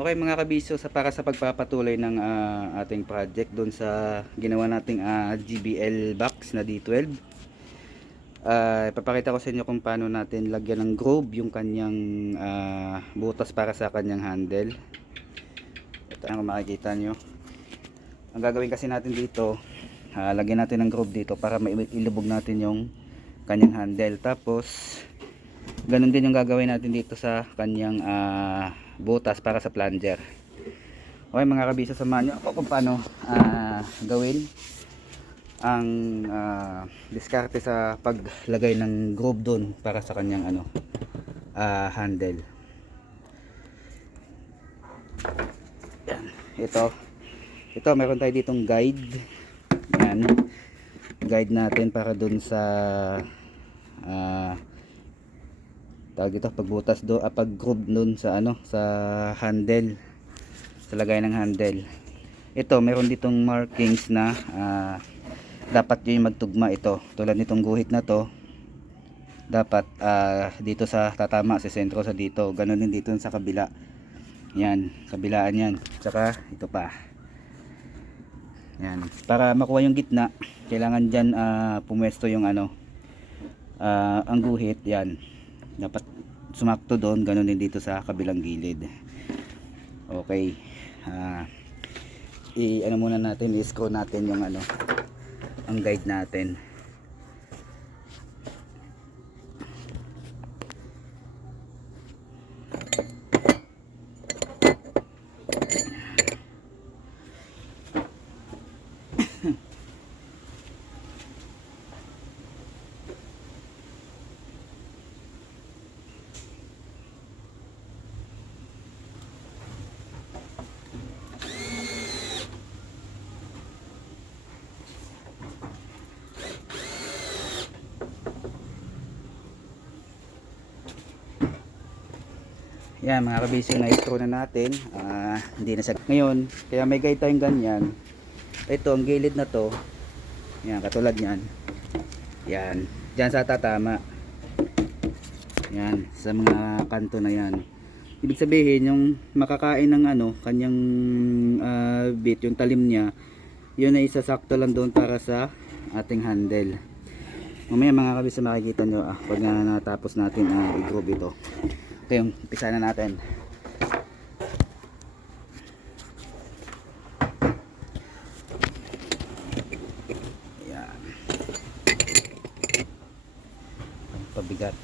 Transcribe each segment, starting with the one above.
Okay mga kabiso, para sa pagpapatuloy ng ating project doon sa ginawa nating GBL box na D12. Ipapakita ko sa inyo kung paano natin lagyan ng groove yung kanyang butas para sa kanyang handle. Ito ang makikita nyo. Ang gagawin kasi natin dito, lagyan natin ng groove dito para mailubog natin yung kanyang handle. Tapos ganun din yung gagawin natin dito sa kanyang butas para sa plunger. Okay mga kabisa, samahan nyo ako kung paano gawin ang diskarte sa paglagay ng groove doon para sa kanyang handle. Yan. Ito meron tayo ditong guide. Yan, guide natin para doon sa tawag dito, pagbutas do, pag groove doon sa sa handle, sa lagay ng handle. Ito meron ditong markings na dapat yung magtugma. Ito tulad nitong guhit na to, dapat dito sa tatama sa sentro sa dito, ganun din dito sa kabila. Yan, kabilaan yan, tsaka ito pa. Yan, para makuha yung gitna kailangan dyan pumwesto yung ang guhit. Yan, dapat sumakto doon, ganun din dito sa kabilang gilid. Okay, muna natin, i-screw natin yung ang guide natin. Yan mga kabising, na-screw na natin. Hindi na siya ngayon, kaya may guide tayong ganyan. Ito ang gilid na to, yan, katulad yan. Yan, dyan sa tatama. Yan, sa mga kanto na yan. Ibig sabihin yung makakain ng kanyang bit, yung talim niya, yun ay isasakto lang doon para sa ating handle. Mamaya mga kabising makikita nyo pag natapos natin i-groove ito. Ito yung umpisa na natin. Ayan, pabigat.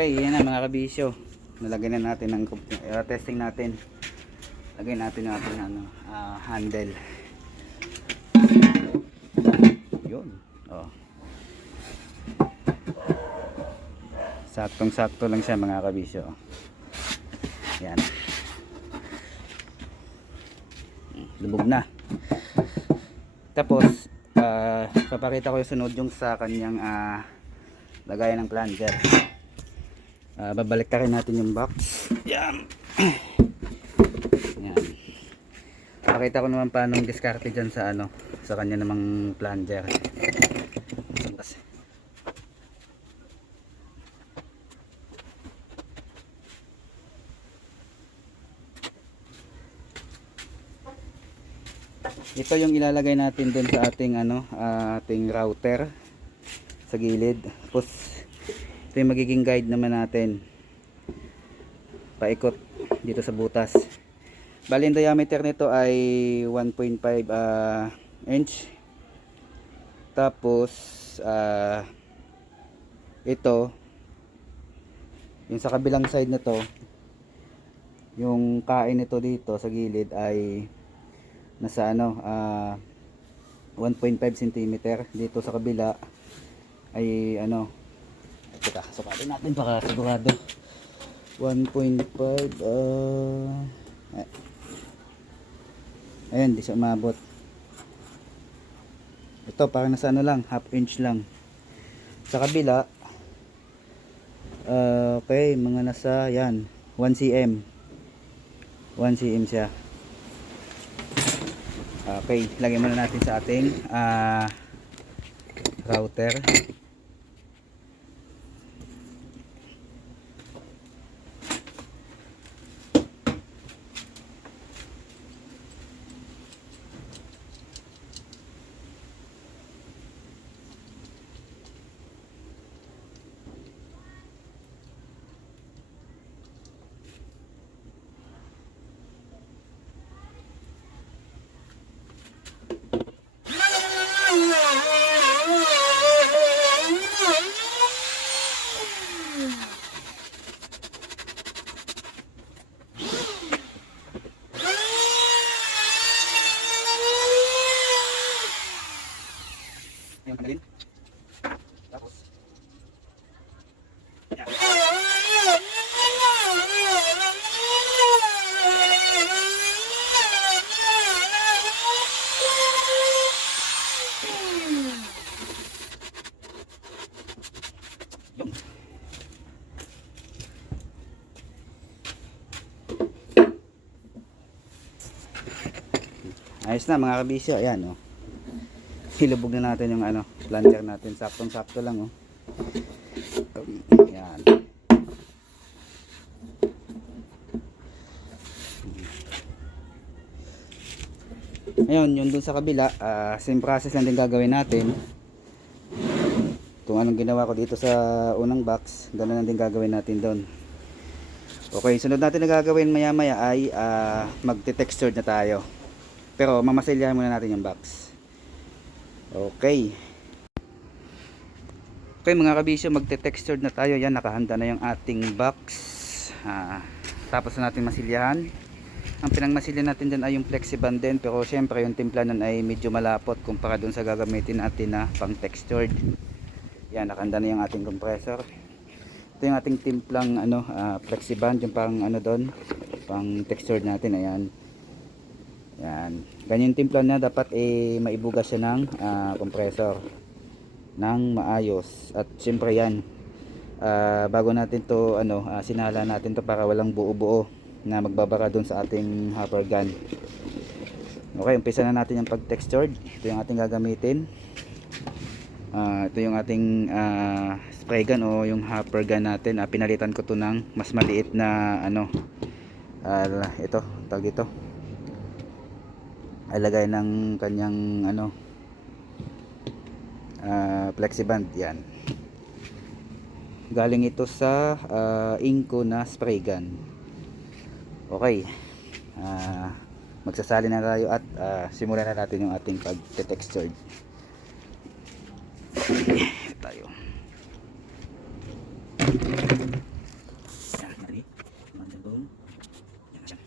Okay, yan na mga kabisyo. Nalagay na natin ang testing natin. Lagay natin yung ating handle. Yun. Oh. Saktong-sakto lang siya mga kabisyo. Yan. Lubog na. Tapos papakita ko yung sunod yung sa kanyang lagayan ng plunger. Babalik rin natin yung box. Yan. Yan. Pakita ko naman paano yung diskarte dyan sa sa kanya namang plunger. Ito yung ilalagay natin dun sa ating ating router sa gilid. Tapos ito yung magiging guide naman natin. paikot dito sa butas. Bali ang diameter nito ay 1.5 inch. Tapos ito yung sa kabilang side na to, yung kain nito dito sa gilid ay nasa 1.5 cm. Dito sa kabila ay teka, sukatin natin para sigurado. 1.5 ayun, di siya umabot. Ito parang nasa lang, half inch lang. Sa kabila okay, mga nasa yan 1 cm. 1 cm siya. Okay, lagyan muna natin sa ating router. Ayun, tanggalin. Tapos yun. Ayos na mga kabisyo, ayan hilubog na natin yung plunger natin, saktong sakto lang ayan. Ayun, yung dun sa kabila, same process lang din gagawin natin. Kung anong ginawa ko dito sa unang box, ganoon lang din gagawin natin doon. Okay, sunod natin na gagawin maya maya ay magte-textured na tayo. Pero mamasilyahan muna natin yung box. Okay. Okay mga kabisyo, magte-textured na tayo. Yan, nakahanda na yung ating box. Tapos na natin masilyahan. Ang pinangmasilya natin dyan ay yung flexiband din. Pero syempre yung timpla nun ay medyo malapot kumpara dun sa gagamitin natin na pang textured. Yan, nakahanda na yung ating compressor. Ito yung ating timplang flexiband. Yung pang doon, pang textured natin. Ayan. Yan. Ganyan timpla na dapat maibugas siya ng compressor ng maayos. At syempre yan, bago natin to sinala natin to para walang buo-buo na magbabara dun sa ating hopper gun. Okay, umpisa na natin yung pag textured. Ito yung ating gagamitin. Ito yung ating spray gun o yung hopper gun natin. Pinalitan ko to ng mas maliit na ito, tawag ito, alagay ng kanyang flexiband. Yan, galing ito sa Inco na spray gun. Okay, magsasali na tayo at simulan na natin yung ating pag-textured. Tayo. Yan, mali. Mandalong. Yan na siya.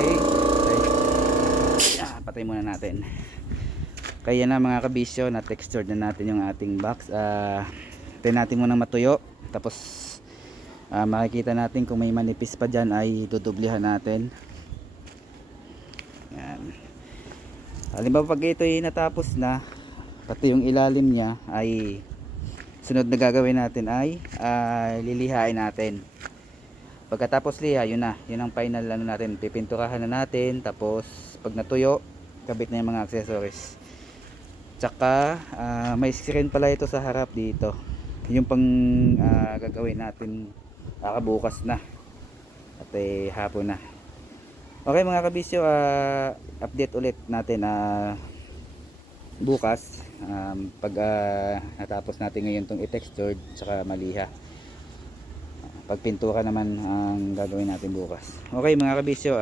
Okay. Patay muna natin. Kaya na mga kabisyo, na textured na natin yung ating box. Tayo natin muna matuyo. Tapos makikita natin kung may manipis pa dyan ay dudublihan natin. Yan. Halimbawa pag ito ay natapos na, pati yung ilalim niya, ay sunod na gagawin natin ay lilihain natin. Pagkatapos liha, yun na, yun ang final ano natin, pipinturahan na natin. Tapos pag natuyo, kabit na yung mga accessories. Tsaka may screen pala ito sa harap dito, yung pang gagawin natin bukas na at hapon na. Okay mga kabisyo, update ulit natin bukas pag natapos natin ngayon tong i-textured tsaka maliha. Pagpintura naman ang gagawin natin bukas. Okay mga kabisyo,